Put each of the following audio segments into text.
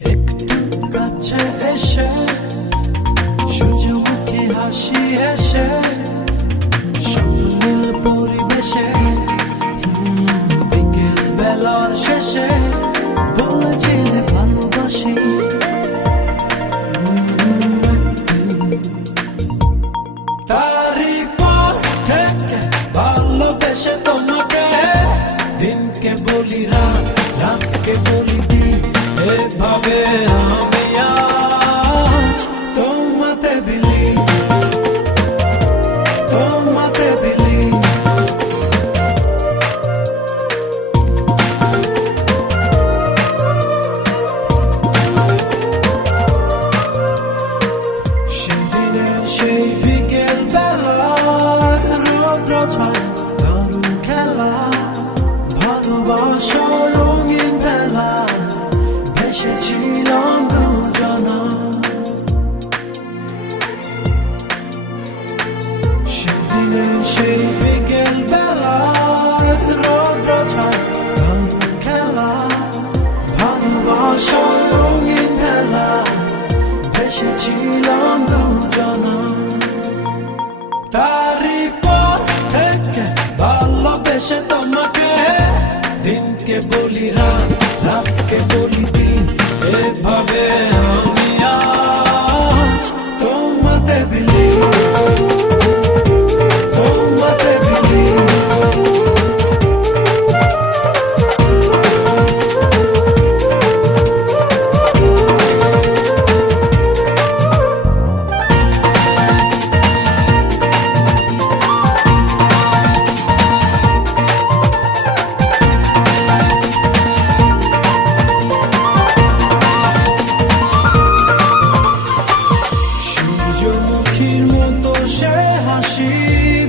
একটু কাছে এসে সূর্যমুখী হাসি হেসে স্বপ্নীল পরিবেশে বিকেল বেলার শেষে বলেছিলে ভালোবাসি। তারই পর থেকে ভালোবেসে তোমাকে দিনকে বলি রাত, রাতকে বলি দিন, এভাবে আমি আজ তোমাতে বিলি, তোমাতে বিলি। সেদিনের সেই বিকেল বেলায় রৌদ্র ছয় দারুণ খেলা, ভালোবাসা রঙিন বেলা ভেসেছিলাম দুজনা। সেদিনের সেই বিকেল বেলায় রৌদ্র ছয় দারুণ খেলা, ভালোবাসা রঙিন বেলা ভেসেছিলাম দুজনা। তারই পর থেকে ভালোবেসে তোমাকে দিনকে বলি রাত, রাতকে বলি দিন, এভাবে আমি আজ তোমাতে বিলি, তোমাতে বিলি। সূর্যমুখীর মতো সে হাসি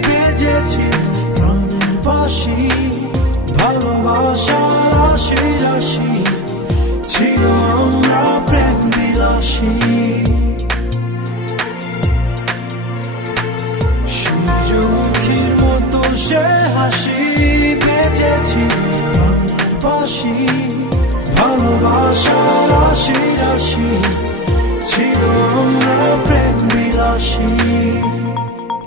বেজেছি প্রাণের বাসি, ভালোবাসার রাশি রাশি ছিল আমরা প্রেম বিলাসী। সূর্যমুখীর মতো সে হাসি বেজেছি প্রাণের বাসি, ভালোবাসার রাশি রাশি ছিল আমরা প্রেম বিলাসী।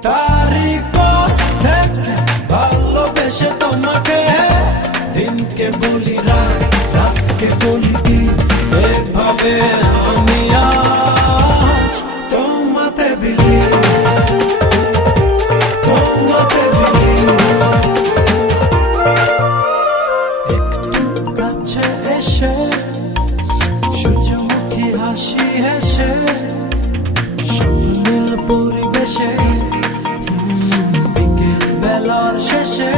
তারই পর থেকে ভালোবেসে তোমাকে দিনকে বলি রাত, রাতকে বলি দিন, এভাবে আমি আজ তোমাতে বিলি, তোমাতে বিলি। একটু কাছে এসে সূর্যমুখী হাসি হেসে স্বপ্নীল পরিবেশে বিকেল বেলার শেষে